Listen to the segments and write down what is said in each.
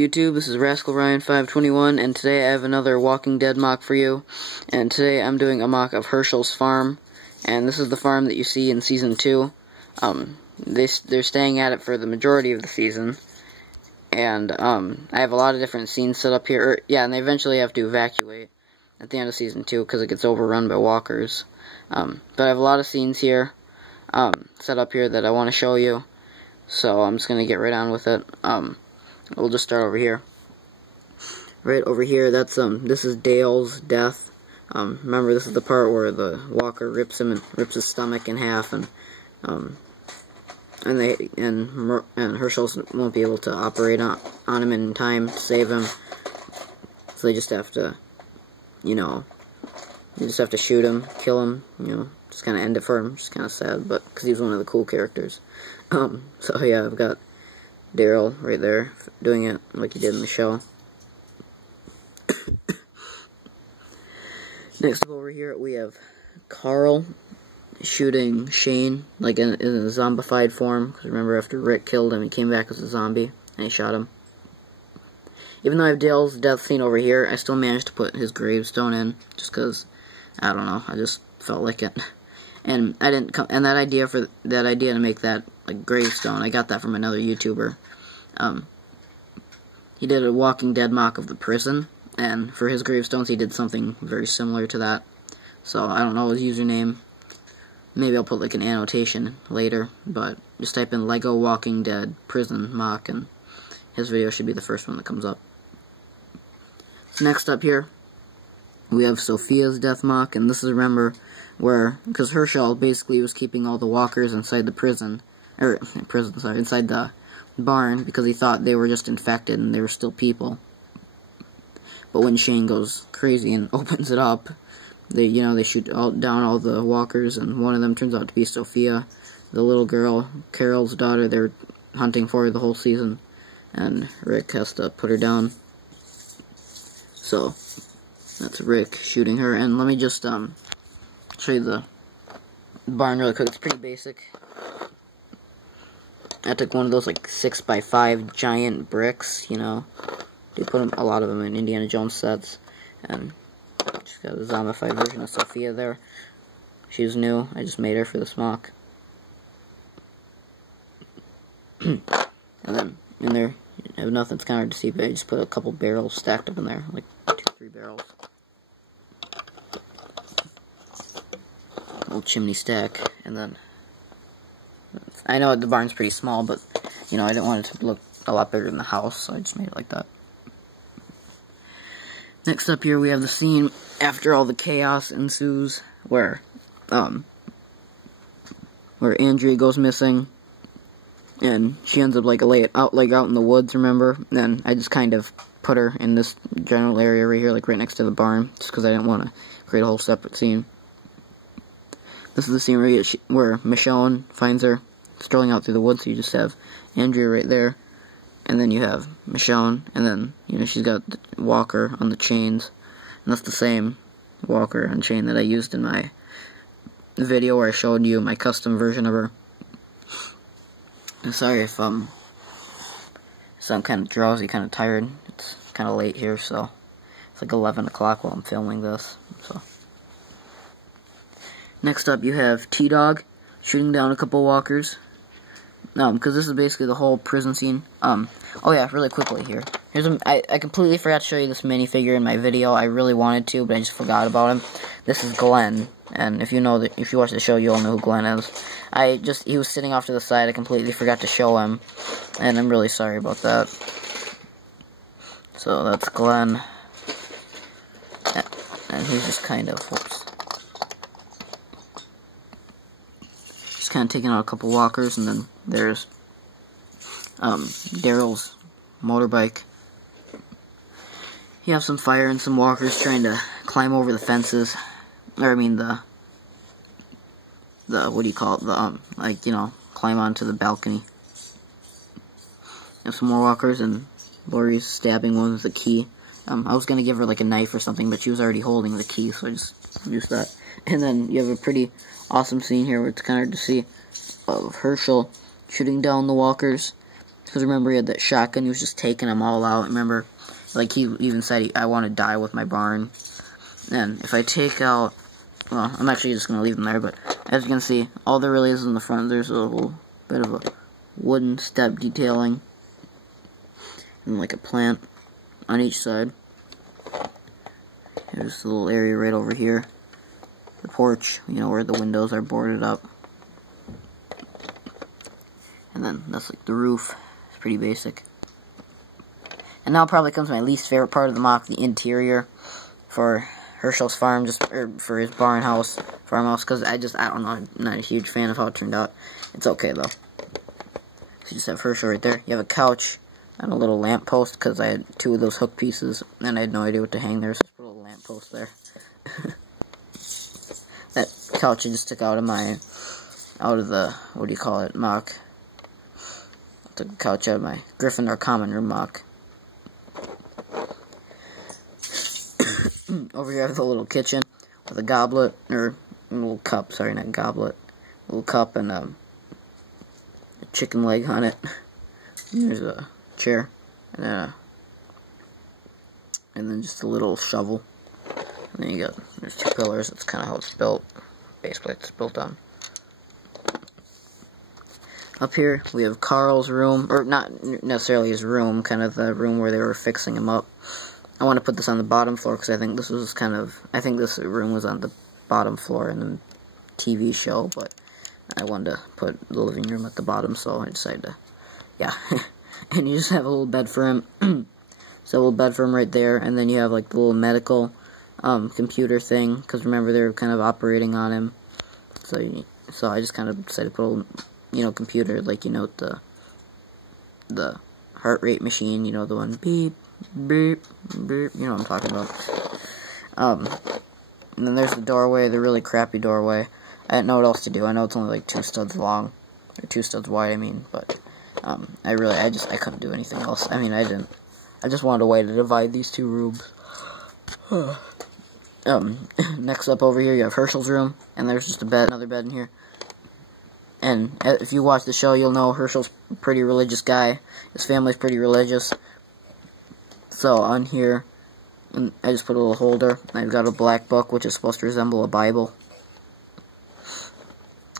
YouTube, this is Rascal521, and today I have another Walking Dead MOC for you. And today I'm doing a MOC of Hershel's farm, and this is the farm that you see in Season 2. They're staying at it for the majority of the season, and I have a lot of different scenes set up here. And they eventually have to evacuate at the end of Season 2 because it gets overrun by walkers. But I have a lot of scenes here set up here that I want to show you, so I'm just going to get right on with it. We'll just start over here. Right over here, that's this is Dale's death. Remember, this is the part where the walker rips his stomach in half, and Hershel won't be able to operate on him in time to save him. So they just have to, you just have to shoot him, kill him, just kind of end it for him. Just kind of sad, but because he was one of the cool characters. So yeah, I've got Daryl right there doing it like he did in the show. Next up over here we have Carl shooting Shane like in a zombified form, because remember, after Rick killed him, he came back as a zombie and he shot him. Even though I have Dale's death scene over here, I still managed to put his gravestone in just because, I don't know, I just felt like it. And I didn't come, and that idea to make that like gravestone, I got that from another YouTuber. He did a Walking Dead MOC of the prison, and for his gravestones he did something very similar to that. So I don't know his username. Maybe I'll put like an annotation later, but just type in Lego Walking Dead prison MOC and his video should be the first one that comes up. So next up here we have Sophia's death MOC, and this is, remember, where, because Hershel basically was keeping all the walkers inside the inside the barn, because he thought they were just infected and they were still people. But when Shane goes crazy and opens it up, they shoot down all the walkers, and one of them turns out to be Sophia, the little girl, Carol's daughter. They're hunting for her the whole season, and Rick has to put her down. So that's Rick shooting her, and let me just show you the barn really quick. It's pretty basic. I took one of those like 6x5 giant bricks, They put a lot of them in Indiana Jones sets, and just got a zombified version of Sophia there. She's new. I just made her for this MOC. And then in there, you have nothing. It's kind of hard to see, but I just put a couple barrels stacked up in there, like 2-3 barrels. Little chimney stack, and then I know the barn's pretty small, but I didn't want it to look a lot bigger than the house, so I just made it like that. Next up here we have the scene after all the chaos ensues, where Andrea goes missing, and she ends up like out in the woods, remember? And I just kind of put her in this general area right here, like right next to the barn, just because I didn't want to create a whole separate scene. This is the scene where Michonne finds her strolling out through the woods, so you just have Andrea right there, and then you have Michonne, and then, she's got the walker on the chains, and that's the same walker on chain that I used in my video where I showed you my custom version of her. I'm sorry if I'm kind of drowsy, kind of tired. It's kind of late here, so it's like 11 o'clock while I'm filming this, so. Next up you have T-Dog shooting down a couple walkers. Because this is basically the whole prison scene. Oh yeah, really quickly here. I completely forgot to show you this minifigure in my video. I really wanted to, but I just forgot about him. This is Glenn, and if you watch the show, you all know who Glenn is. He was sitting off to the side. I completely forgot to show him, and I'm really sorry about that. So that's Glenn, and he's just kind of, kind of taking out a couple walkers, and then there's Daryl's motorbike. You have some fire and some walkers trying to climb over the fences, or I mean the what do you call it, climb onto the balcony. You have some more walkers, and Lori's stabbing one with a key. I was gonna give her like a knife or something, but she was already holding the key, so I just used that. And then you have a pretty awesome scene here where it's kind of hard to see of Hershel shooting down the walkers, Because remember, he had that shotgun, he was just taking them all out. Remember, like, he even said, I want to die with my barn. And if I take out, well, I'm actually just going to leave them there, but as you can see, all there really is in the front, there's a little bit of a wooden step detailing. And like a plant on each side. There's a little area right over here. The porch, you know, where the windows are boarded up. And then that's like the roof. It's pretty basic. And now probably comes my least favorite part of the MOC, the interior for Hershel's farm, or for his farmhouse, because I don't know, I'm not a huge fan of how it turned out. It's okay though. So you just have Hershel right there. You have a couch and a little lamp post, because I had 2 of those hook pieces, and I had no idea what to hang there, so I just put a little lamp post there. That couch I just took out of the, what do you call it, MOC. I took the couch out of my Gryffindor Common Room MOC. Over here I have the little kitchen with a goblet, or a little cup, sorry, not goblet. A little cup and a chicken leg on it. And there's a chair, and then just a little shovel. And then there's 2 pillars. That's kind of how it's built. Basically, it's built on. Up here, we have Carl's room, or not necessarily his room, kind of the room where they were fixing him up. I want to put this on the bottom floor, because I think this room was on the bottom floor in the TV show, but I wanted to put the living room at the bottom, so I decided to, yeah. And you just have a little bed for him. So a little bed for him right there, and then you have like the little medical computer thing, because remember they were kind of operating on him. So I just kind of decided to put a little, you know, computer, like, you know, the heart rate machine, you know, the one beep, beep, beep, you know what I'm talking about. And then there's the doorway, the really crappy doorway. I didn't know what else to do. I know it's only like 2 studs long, or 2 studs wide, I mean, but I couldn't do anything else. I mean, I just wanted a way to divide these 2 rooms. Next up over here, you have Hershel's room, and there's just another bed in here. And if you watch the show, you'll know Hershel's a pretty religious guy. His family's pretty religious. So on here, and I just put a little holder. I've got a black book, which is supposed to resemble a Bible.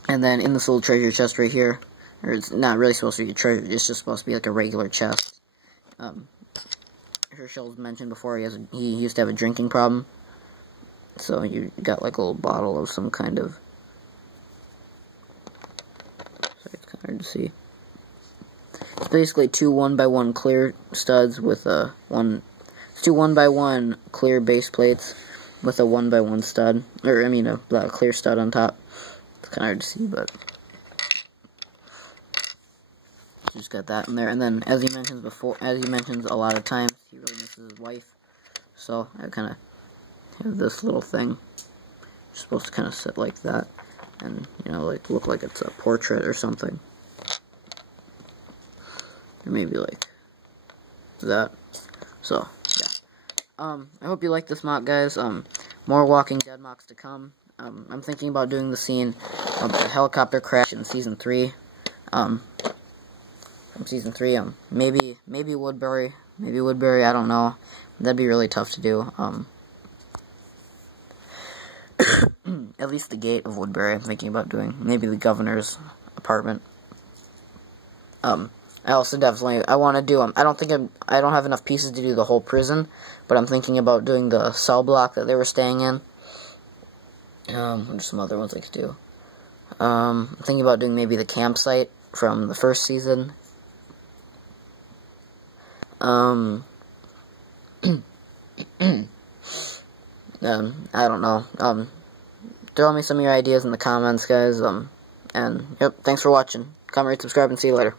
And then in this little treasure chest right here, or it's not really supposed to be a treasure, it's just supposed to be like a regular chest. Hershel's mentioned before he used to have a drinking problem. So you got like a little bottle of some kind of, sorry, it's kind of hard to see. It's basically 2 1x1 clear studs with a 2 1x1 clear base plates with a 1x1 stud, or I mean a clear stud on top. It's kind of hard to see, but just got that in there. And then, as he mentions a lot of times, he really misses his wife. So I kind of have this little thing. It's supposed to kind of sit like that, and you know, like look like it's a portrait or something, or maybe like that. So yeah. I hope you like this MOC, guys. More Walking Dead MOCs to come. I'm thinking about doing the scene of the helicopter crash in Season 3. From Season 3, maybe Woodbury, I don't know. That'd be really tough to do. At least the gate of Woodbury, I'm thinking about doing. Maybe the governor's apartment. I also definitely, I want to do, I don't have enough pieces to do the whole prison, but I'm thinking about doing the cell block that they were staying in. There's some other ones I could do. I'm thinking about doing maybe the campsite from the first season. I don't know. Throw me some of your ideas in the comments, guys. And, yep, thanks for watching. Comment, rate, subscribe, and see you later.